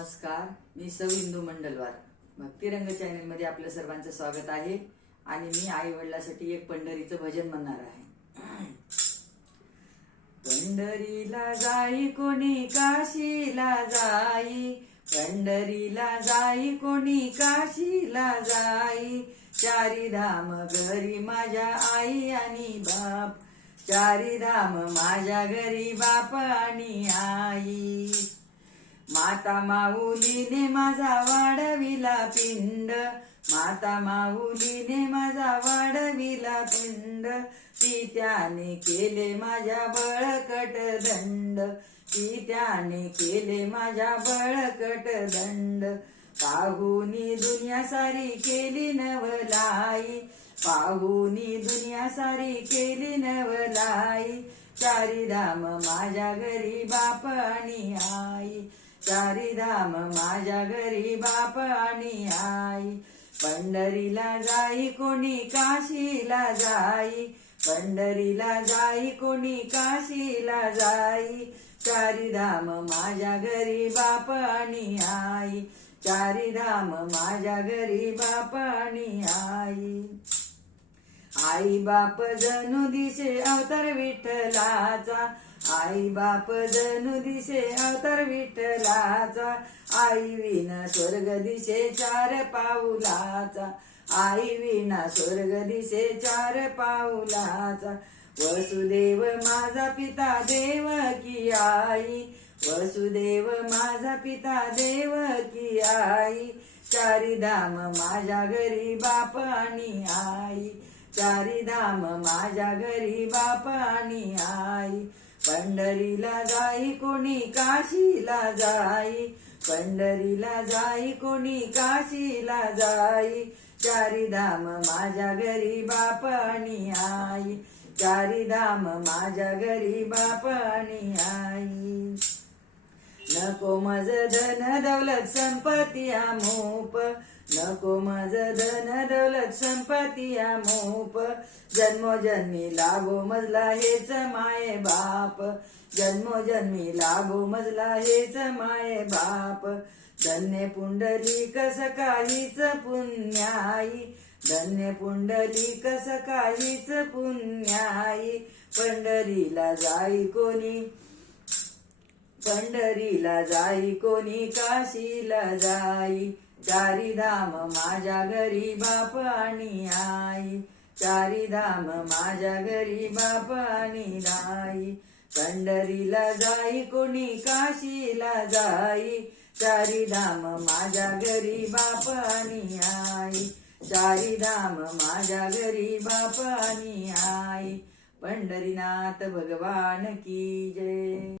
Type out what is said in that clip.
नमस्कार, मी सौ इंदू मंडलवार भक्तिरंग चॅनल मध्ये आपलं सर्वांचं स्वागत आहे. आणि मी आई वडिलांसाठी एक पंढरीचं भजन म्हणणार आहे. पंढरीला जाई कोणी काशीला जाई, पंढरीला जाई कोणी काशीला जाई. चारी धाम घरी माझ्या आई आणि बाप, चारी धाम माझ्या घरी बाप आणि आई. माता माऊलीने माझा वाढविला पिंड, माता माऊलीने माझा वाढविला पिंड. ती त्याने केले माझ्या बळकट दंड, ती त्याने केले माझ्या बळकट दंड. पाहुनी दुनिया सारी केली नवलाई, पाहुनी दुनिया सारी केली नवलाई. चारी धाम माझ्या घरी बाप आणि आई, चारी धाम माझ्या घरी बाप आणि आई. पंढरीला जाई कोणी काशीला जाई, पंढरीला जाई कोणी काशीला जाई. चारी धाम माझ्या घरी बाप आणि आई, चारी धाम माझ्या घरी बाप आणि आई. आई बाप जणू दिसे अवतार विठ्ठलाचा, आई बाप जणू दिसे अवतार विठ्ठलाचा. आई विना स्वर्ग दिसे चार पाऊलाचा, आई विना स्वर्ग दिसे चार पाऊलाचा. वसुदेव माझा पिता देवकी आई, वसुदेव माझा पिता देवकी आई. चारी धाम माझ्या घरी बाप आणि आई, चारी धाम माझ्या घरी बाप आणि आई. पंढरीला जाई कोणी काशीला जाई, पंढरीला जाई कोणी काशीला जाई. चारी धाम माझ्या घरी बाप आणि आई, चारी धाम माझ्या घरी बाप आणि आई. नको मज धन दौलत संपत्ती अमूप, नको मज धन दौलत संपत्ती अमूप. जन्मोजन्मी लाभो मजला हेच माये बाप, जन्मोजन्मी लाभो मजला हेच माये बाप. धन्य पुंडलिक सकाळीच पुण्याई, धन्य पुंडलिक सकाळीच पुण्याई. पंढरीला जाई कोणी, पंढरीला जाई कोणी काशीला जाई. चारी धाम माझ्या घरी बाप आणि आई, चारी धाम माझ्या घरी बाप आणि आई. पंढरीला जाई कोणी काशीला जाई, चारी धाम माझ्या घरी बाप आणि आई, चारी धाम माझ्या घरी बाप आणि आई. पंढरीनाथ भगवान की जय.